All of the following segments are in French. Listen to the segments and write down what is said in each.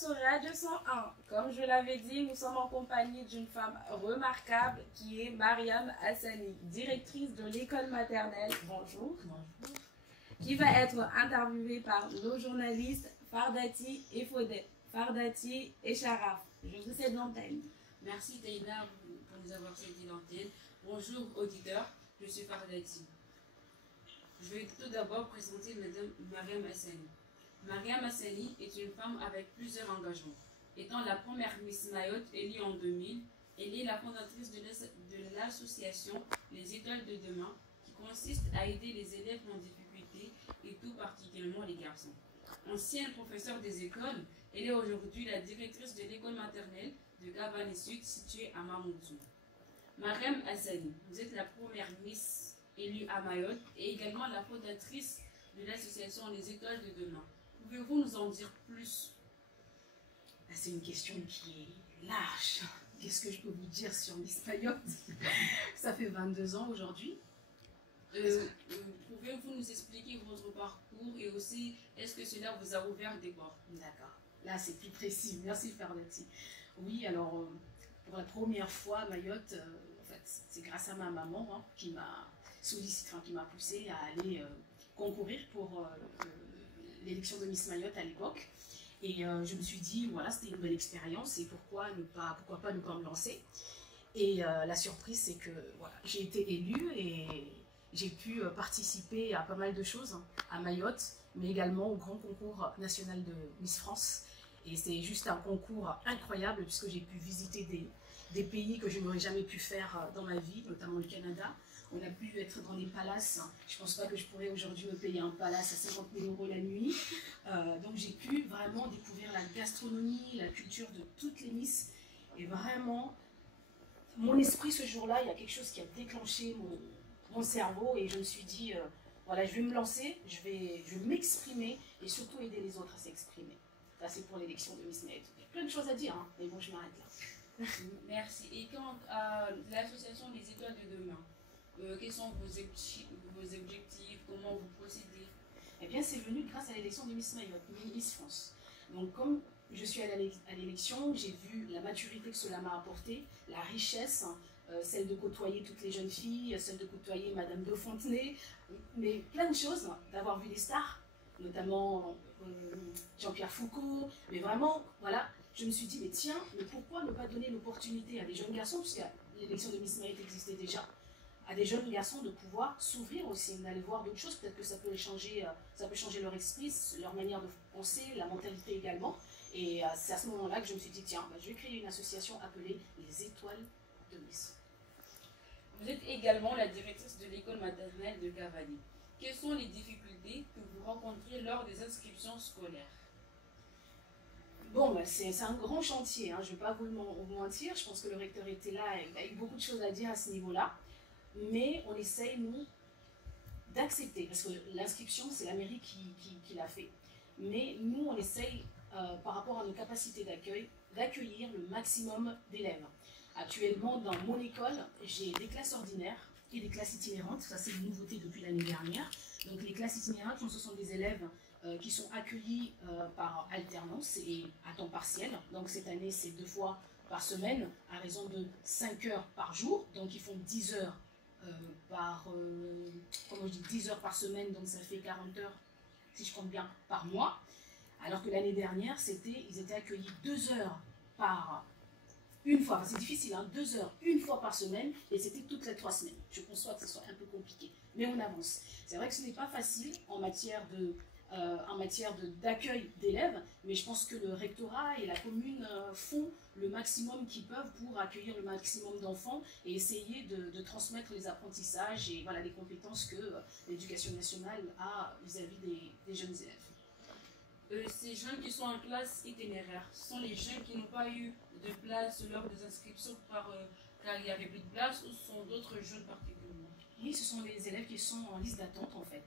sur Radio 101. Comme je l'avais dit, nous sommes en compagnie d'une femme remarquable qui est Mariam Hassani, directrice de l'école maternelle. Bonjour. Bonjour. Qui va être interviewée par nos journalistes Fardati et Faudet. Fardati et Sharaf. Je vous cède l'antenne. Merci Taïna pour nous avoir cédé l'antenne. Bonjour auditeurs, je suis Fardati. Je vais tout d'abord présenter Madame Mariam Hassani. Mariam Hassani est une femme avec plusieurs engagements. Étant la première Miss Mayotte élue en 2000, elle est la fondatrice de l'association Les Étoiles de Demain, qui consiste à aider les élèves en difficulté et tout particulièrement les garçons. Ancienne professeure des écoles, elle est aujourd'hui la directrice de l'école maternelle de Gavani Sud située à Mamoudzou. Mariam Hassani, vous êtes la première Miss élue à Mayotte et également la fondatrice de l'association Les Étoiles de Demain. Pouvez-vous nous en dire plus? C'est une question qui est large. Qu'est-ce que je peux vous dire sur Miss Mayotte? Ça fait 22 ans aujourd'hui. Pouvez-vous nous expliquer votre parcours et aussi est-ce que cela vous a ouvert des portes? D'accord. Là, c'est plus précis. Merci, Fardati. Oui, alors, pour la première fois, Mayotte, en fait, c'est grâce à ma maman qui m'a sollicité, qui m'a poussée à aller concourir pour l'élection de Miss Mayotte à l'époque. Et je me suis dit, voilà, c'était une belle expérience et pourquoi pas ne pas me lancer. Et la surprise, c'est que voilà, j'ai été élue et j'ai pu participer à pas mal de choses à Mayotte, mais également au grand concours national de Miss France. Et c'est juste un concours incroyable puisque j'ai pu visiter des pays que je n'aurais jamais pu faire dans ma vie, notamment le Canada. On a pu être dans des palaces. Je ne pense pas que je pourrais aujourd'hui me payer un palace à 50 000 € la nuit. Donc j'ai pu vraiment découvrir la gastronomie, la culture de toutes les Miss. Et vraiment, mon esprit ce jour-là, il y a quelque chose qui a déclenché mon cerveau et je me suis dit, voilà, je vais me lancer, je vais m'exprimer et surtout aider les autres à s'exprimer. Ça, c'est pour l'élection de Miss Mayotte. Il y a plein de choses à dire, mais bon, je m'arrête là. Merci. Et quant à l'association des Étoiles de Demain, quels sont vos objectifs, comment vous procédez? Eh bien, c'est venu grâce à l'élection de Miss Mayotte, Miss France. Donc, comme je suis allée à l'élection, j'ai vu la maturité que cela m'a apporté, la richesse, celle de côtoyer toutes les jeunes filles, celle de côtoyer Madame de Fontenay, mais plein de choses, d'avoir vu des stars, notamment Jean-Pierre Foucault, mais vraiment, voilà, je me suis dit, mais tiens, mais pourquoi ne pas donner l'opportunité à des jeunes garçons, puisque l'élection de Miss Mayotte existait déjà, à des jeunes garçons de pouvoir s'ouvrir aussi, d'aller voir d'autres choses, peut-être que ça peut changer leur esprit, leur manière de penser, la mentalité également. Et c'est à ce moment-là que je me suis dit, tiens, je vais créer une association appelée Les Étoiles de Miss. Vous êtes également la directrice de l'école maternelle de Gavani. Quelles sont les difficultés que vous rencontrez lors des inscriptions scolaires? Bon, c'est un grand chantier, je ne vais pas vous mentir, je pense que le recteur était là, il a eu beaucoup de choses à dire à ce niveau-là. Mais on essaye, nous, d'accepter, parce que l'inscription, c'est la mairie qui l'a fait. Mais nous, on essaye, par rapport à nos capacités d'accueil, d'accueillir le maximum d'élèves. Actuellement, dans mon école, j'ai des classes ordinaires et des classes itinérantes. Ça, c'est une nouveauté depuis l'année dernière. Donc, les classes itinérantes, ce sont des élèves qui sont accueillis par alternance et à temps partiel. Donc, cette année, c'est 2 fois par semaine, à raison de 5 heures par jour. Donc, ils font 10 heures comment je dis, 10 heures par semaine, donc ça fait 40 heures, si je compte bien, par mois. Alors que l'année dernière, ils étaient accueillis 2 heures par une fois. Enfin, c'est difficile, 2 heures, une fois par semaine, et c'était toutes les 3 semaines. Je conçois que ce soit un peu compliqué, mais on avance. C'est vrai que ce n'est pas facile en matière d'accueil d'élèves, mais je pense que le rectorat et la commune font le maximum qu'ils peuvent pour accueillir le maximum d'enfants et essayer de transmettre les apprentissages et voilà, les compétences que l'éducation nationale a vis-à-vis des jeunes élèves. Ces jeunes qui sont en classe itinéraire, ce sont les jeunes qui n'ont pas eu de place lors des inscriptions car il n'y avait plus de place, ou ce sont d'autres jeunes particulièrement? Oui, ce sont des élèves qui sont en liste d'attente en fait.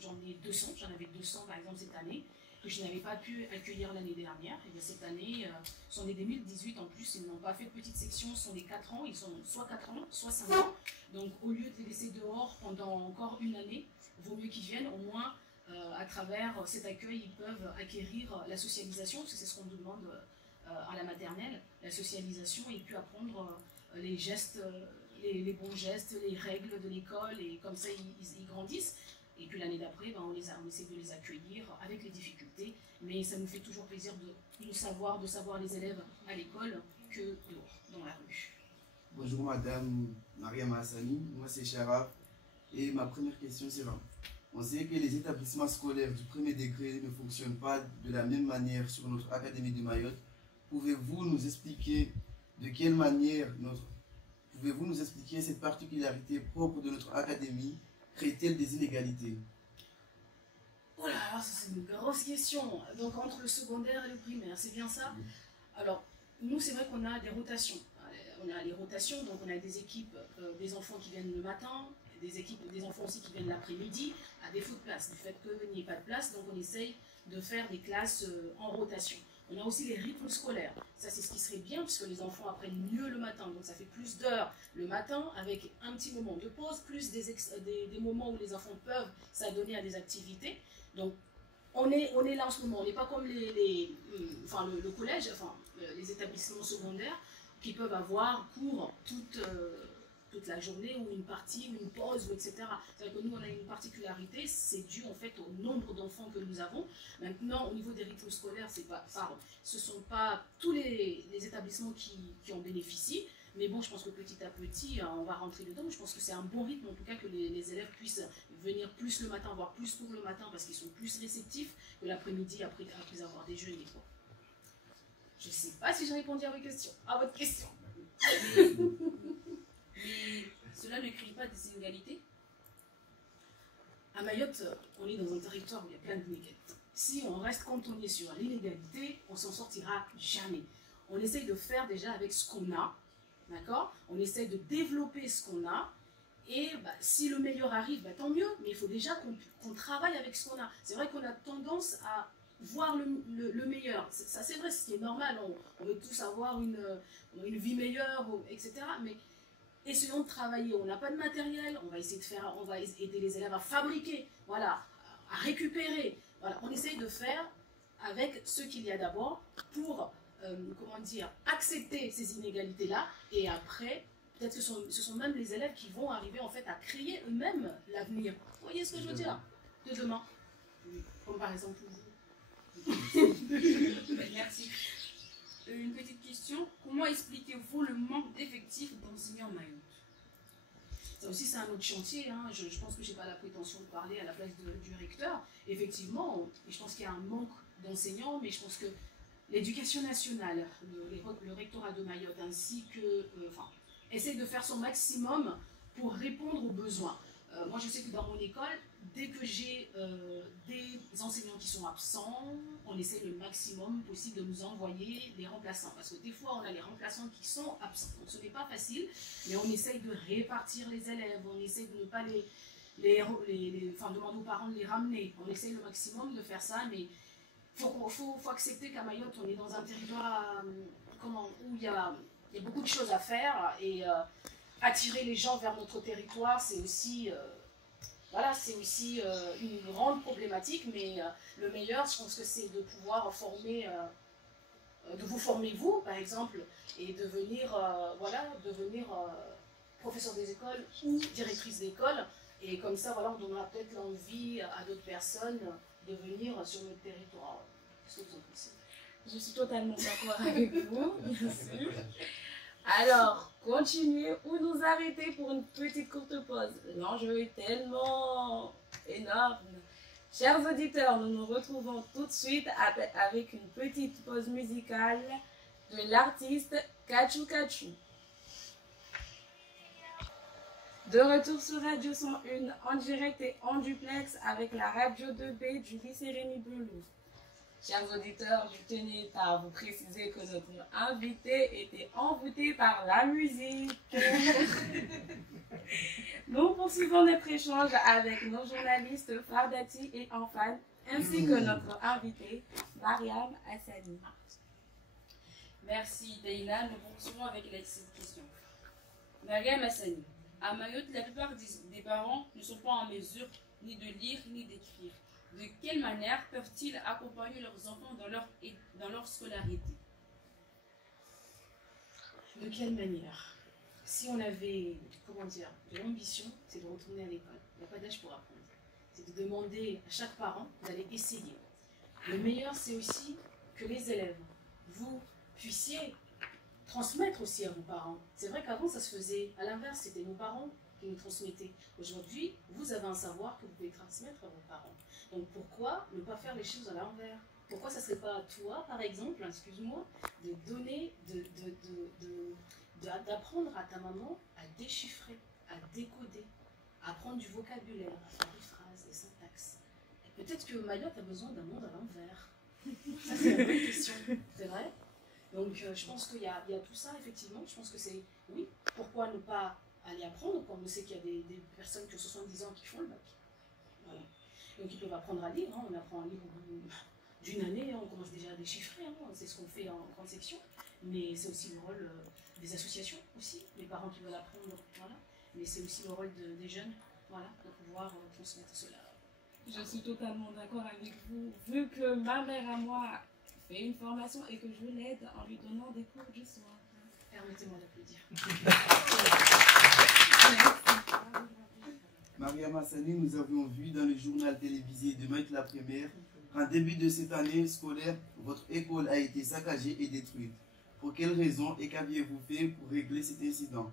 J'en ai 200, j'en avais 200 par exemple cette année, que je n'avais pas pu accueillir l'année dernière. Et bien, cette année, ce sont des 2018 en plus, ils n'ont pas fait de petite section, ce sont des 4 ans, ils sont soit 4 ans, soit 5 ans. Donc au lieu de les laisser dehors pendant encore une année, vaut mieux qu'ils viennent au moins à travers cet accueil, ils peuvent acquérir la socialisation, parce que c'est ce qu'on nous demande à la maternelle, la socialisation, et puis apprendre les gestes, les bons gestes, les règles de l'école, et comme ça ils grandissent. Et puis l'année d'après, ben, on essaie de les accueillir avec les difficultés, mais ça nous fait toujours plaisir de savoir les élèves à l'école que dehors, dans la rue. Bonjour Madame Mariam Hassani, moi c'est Sharaf, et ma première question c'est là. On sait que les établissements scolaires du premier degré ne fonctionnent pas de la même manière sur notre Académie de Mayotte. Pouvez-vous nous expliquer de quelle manière pouvez-vous nous expliquer cette particularité propre de notre académie crée-t-elle des inégalités? Oh là là, ça c'est une grosse question. Donc entre le secondaire et le primaire, c'est bien ça? Oui. Alors, nous c'est vrai qu'on a des rotations. On a les rotations, donc on a des équipes, des enfants qui viennent le matin, des enfants aussi qui viennent l'après-midi, à défaut de place. Du fait qu'il n'y ait pas de place, donc on essaye de faire des classes en rotation. On a aussi les rythmes scolaires. Ça, c'est ce qui serait bien, puisque les enfants apprennent mieux le matin. Donc, ça fait plus d'heures le matin, avec un petit moment de pause, plus des moments où les enfants peuvent s'adonner à des activités. Donc, on est là en ce moment. On n'est pas comme le collège, les établissements secondaires, qui peuvent avoir cours toute la journée, ou une partie, ou une pause, etc. C'est-à-dire que nous, on a une particularité, c'est dû en fait au nombre d'enfants que nous avons. Maintenant, au niveau des rythmes scolaires, ce ne sont pas tous les établissements qui en bénéficient, mais bon, je pense que petit à petit, on va rentrer dedans. Je pense que c'est un bon rythme, en tout cas, que les élèves puissent venir plus le matin, voire plus pour le matin, parce qu'ils sont plus réceptifs que l'après-midi, après avoir déjeuné, quoi. Je ne sais pas si j'ai répondu à votre question. Mais cela ne crée pas des inégalités? À Mayotte, on est dans un territoire où il y a plein d'inégalités. Si on reste cantonné sur l'inégalité, on s'en sortira jamais. On essaye de faire déjà avec ce qu'on a, d'accord? On essaye de développer ce qu'on a, et si le meilleur arrive, tant mieux, mais il faut déjà qu'on travaille avec ce qu'on a. C'est vrai qu'on a tendance à voir le meilleur. Ça, c'est vrai, ce qui est normal. On veut tous avoir une vie meilleure, etc. Mais essayons de travailler. On n'a pas de matériel, on va aider les élèves à fabriquer, voilà, à récupérer. Voilà, on essaye de faire avec ce qu'il y a d'abord pour, accepter ces inégalités-là, et après, peut-être que ce sont même les élèves qui vont arriver en fait à créer eux-mêmes l'avenir. Vous voyez ce que je veux dire? De demain. Comme par exemple vous. Merci. Une petite question. Comment expliquez-vous le manque d'effectifs d'enseignants en Mayotte? Ça aussi, c'est un autre chantier. Hein. Je pense que je n'ai pas la prétention de parler à la place du recteur. Effectivement, je pense qu'il y a un manque d'enseignants, mais je pense que l'éducation nationale, le rectorat de Mayotte, ainsi que, essaie de faire son maximum pour répondre aux besoins. Moi, je sais que dans mon école, dès que j'ai des enseignants qui sont absents, on essaie le maximum possible de nous envoyer des remplaçants. Parce que des fois, on a les remplaçants qui sont absents. Donc, ce n'est pas facile, mais on essaye de répartir les élèves. On essaie de ne pas demander aux parents de les ramener. On essaye le maximum de faire ça, mais il faut accepter qu'à Mayotte, on est dans un territoire où il y a beaucoup de choses à faire, et attirer les gens vers notre territoire, c'est aussi, une grande problématique, mais le meilleur, je pense que c'est de pouvoir de vous former vous, par exemple, et devenir professeur des écoles ou directrice d'école, et comme ça, on donnera peut-être l'envie à d'autres personnes de venir sur notre territoire. Qu'est-ce que vous en pensez? Je suis totalement d'accord avec vous, bien sûr. Alors, continuez ou nous arrêter pour une petite courte pause. L'enjeu est tellement énorme. Chers auditeurs, nous nous retrouvons tout de suite avec une petite pause musicale de l'artiste Kachou Kachou. De retour sur Radio 101 en direct et en duplex avec la radio 2B du lycée Rémi Belou. Chers auditeurs, je tenais à vous préciser que notre invité était envoûté par la musique. Nous poursuivons notre échange avec nos journalistes Fardati et Anfan, ainsi que notre invité, Mariam Hassani. Merci Daïla, nous poursuivons avec cette question. Mariam Hassani, à Mayotte, la plupart des parents ne sont pas en mesure ni de lire ni d'écrire. De quelle manière peuvent-ils accompagner leurs enfants dans leur scolarité? De quelle manière? Si on avait, comment dire, de l'ambition, c'est de retourner à l'école. Il n'y a pas d'âge pour apprendre. C'est de demander à chaque parent d'aller essayer. Le meilleur, c'est aussi que les élèves, vous puissiez transmettre aussi à vos parents. C'est vrai qu'avant, ça se faisait à l'inverse, c'était nos parents qui nous transmettaient. Aujourd'hui, vous avez un savoir que vous pouvez transmettre à vos parents. Donc pourquoi ne pas faire les choses à l'envers? Pourquoi ça ne serait pas à toi, par exemple, excuse-moi, de donner, d'apprendre à ta maman à déchiffrer, à décoder, à apprendre du vocabulaire, à faire des phrases, des syntaxes. Et peut-être que Mayotte a besoin d'un monde à l'envers. Ça, c'est une bonne question. C'est vrai? Donc, je pense qu'il y a tout ça, effectivement. Je pense que c'est, oui, pourquoi ne pas aller apprendre quand on sait qu'il y a des personnes qui ont 70 ans qui font le bac. Voilà. Donc, ils peuvent apprendre à lire. Hein. On apprend à lire au bout d'une année. Hein. On commence déjà à déchiffrer. Hein. C'est ce qu'on fait en grande section. Mais c'est aussi le rôle des associations aussi, les parents qui veulent apprendre. Voilà. Mais c'est aussi le rôle des jeunes, voilà, de pouvoir transmettre cela. Je suis totalement d'accord avec vous. Vu que ma mère à moi fait une formation et que je l'aide en lui donnant des cours du soir. Permettez-moi d'applaudir. Mariam Hassani, nous avions vu dans le journal télévisé de Mayotte la Première qu'en début de cette année scolaire, votre école a été saccagée et détruite. Pour quelles raisons et qu'aviez-vous fait pour régler cet incident?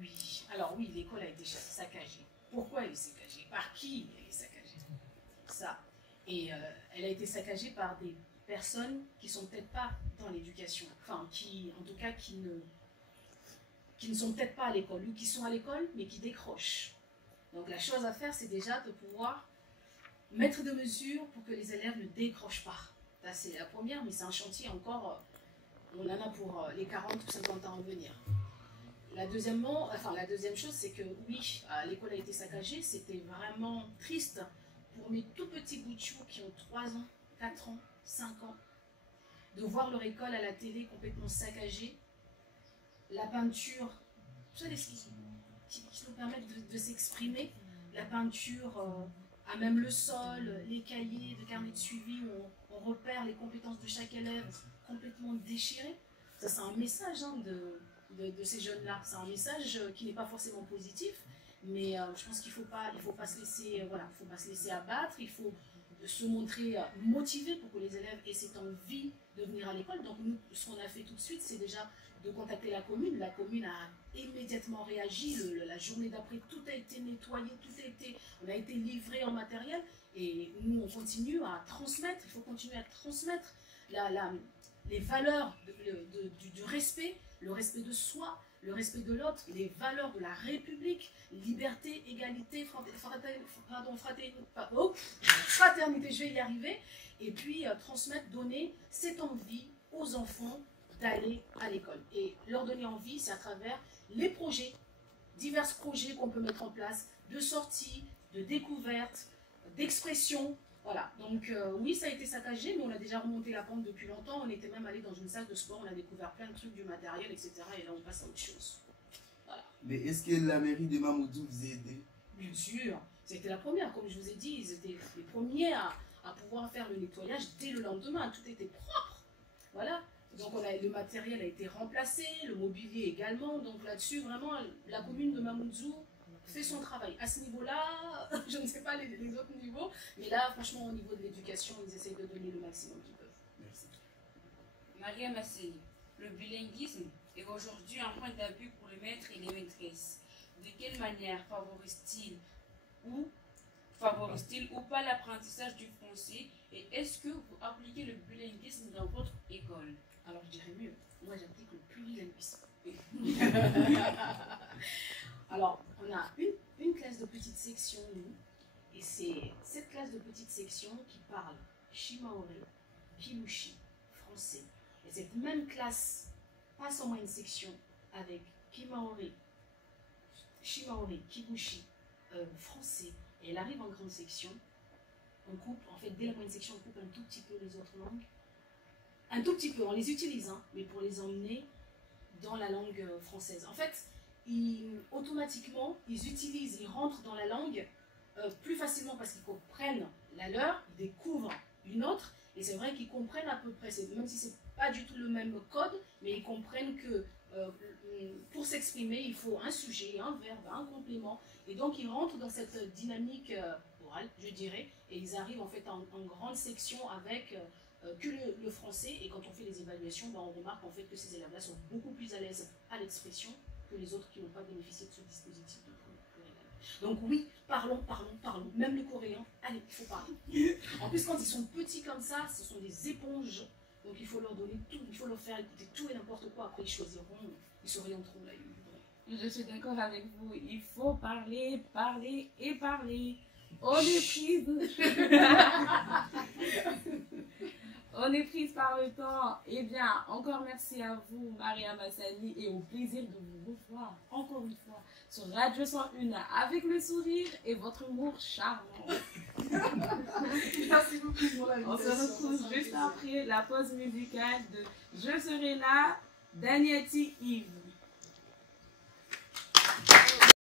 Oui, alors oui, l'école a été saccagée. Pourquoi elle est saccagée? Par qui elle est saccagée? Ça. Et elle a été saccagée par des personnes qui ne sont peut-être pas dans l'éducation. Enfin, qui, en tout cas, qui ne sont peut-être pas à l'école, ou qui sont à l'école, mais qui décrochent. Donc la chose à faire, c'est déjà de pouvoir mettre des mesures pour que les élèves ne décrochent pas. Ça, c'est la première, mais c'est un chantier encore, on en a pour les 40 ou 50 ans à venir. La deuxième chose, c'est que oui, l'école a été saccagée, c'était vraiment triste pour mes tout petits bouts de chou qui ont 3 ans, 4 ans, 5 ans, de voir leur école à la télé complètement saccagée, la peinture, tout ça, qui nous permettent de s'exprimer, la peinture à même le sol, les cahiers de carnet de suivi où on repère les compétences de chaque élève complètement déchirées. Ça, c'est un message hein, de ces jeunes-là. C'est un message qui n'est pas forcément positif, mais je pense qu'il ne faut pas se laisser, voilà, faut pas se laisser abattre, il faut se montrer motivé pour que les élèves aient cette envie de venir à l'école. Donc nous, ce qu'on a fait tout de suite, c'est déjà de contacter la commune. La commune a immédiatement réagi. La journée d'après, tout a été nettoyé, on a été livré en matériel. Et nous, on continue à transmettre. Il faut continuer à transmettre les valeurs du respect, le respect de soi, le respect de l'autre, les valeurs de la République, liberté, égalité, fraternité, je vais y arriver, et puis transmettre, donner cette envie aux enfants d'aller à l'école. Et leur donner envie, c'est à travers les projets, divers projets qu'on peut mettre en place, de sortie, de découverte, d'expression. Voilà, donc oui, ça a été saccagé, mais on a déjà remonté la pente depuis longtemps. On était même allé dans une salle de sport, on a découvert plein de trucs, du matériel, etc. Et là, on passe à autre chose. Voilà. Mais est-ce que la mairie de Mamoudzou vous a aidé? Bien sûr, c'était la première, comme je vous ai dit, ils étaient les premiers à pouvoir faire le nettoyage dès le lendemain. Tout était propre. Voilà. Donc le matériel a été remplacé, le mobilier également. Donc là-dessus, vraiment, la commune de Mamoudzou fait son travail. À ce niveau-là, je ne sais pas les autres niveaux, mais là, franchement, au niveau de l'éducation, ils essayent de donner le maximum qu'ils peuvent. Merci. Mariam Hassani, le bilinguisme est aujourd'hui un point d'appui pour les maîtres et les maîtresses. De quelle manière favorise-t-il ou pas l'apprentissage du français, et est-ce que vous appliquez le bilinguisme dans votre école? Alors je dirais mieux, moi j'applique le plurilinguisme. Alors on a une classe de petite section, nous, et c'est cette classe de petite section qui parle Shimaore, Kibushi, français. Et cette même classe passe en moyenne section avec Kimaore, Shimaore, Kibushi, français, et elle arrive en grande section. On coupe, en fait, dès la moyenne section, on coupe un tout petit peu les autres langues. Un tout petit peu, on les utilise, hein, mais pour les emmener dans la langue française. En fait, automatiquement, ils rentrent dans la langue plus facilement parce qu'ils comprennent la leur, ils découvrent une autre, et c'est vrai qu'ils comprennent à peu près, même si c'est pas du tout le même code, mais ils comprennent que pour s'exprimer, il faut un sujet, un verbe, un complément, et donc ils rentrent dans cette dynamique orale, je dirais, et ils arrivent en fait en grande section avec que le français, et quand on fait les évaluations, ben, on remarque en fait que ces élèves-là sont beaucoup plus à l'aise à l'expression que les autres qui n'ont pas bénéficié de ce dispositif de plurilingue. Donc oui, parlons, même le coréen, allez, il faut parler. En plus, quand ils sont petits comme ça, ce sont des éponges, donc il faut leur donner tout, il faut leur faire écouter tout et n'importe quoi, après ils choisiront, ils s'orienteront là. Je suis d'accord avec vous, il faut parler, parler et parler. On est prise. On est prise par le temps. Eh bien, encore merci à vous, Mariam Hassani, et au plaisir de vous revoir encore une fois sur Radio 101 avec le sourire et votre humour charmant. Merci beaucoup pour l'invitation. On se retrouve juste après la pause musicale de Je serai là d'Agnati Yves.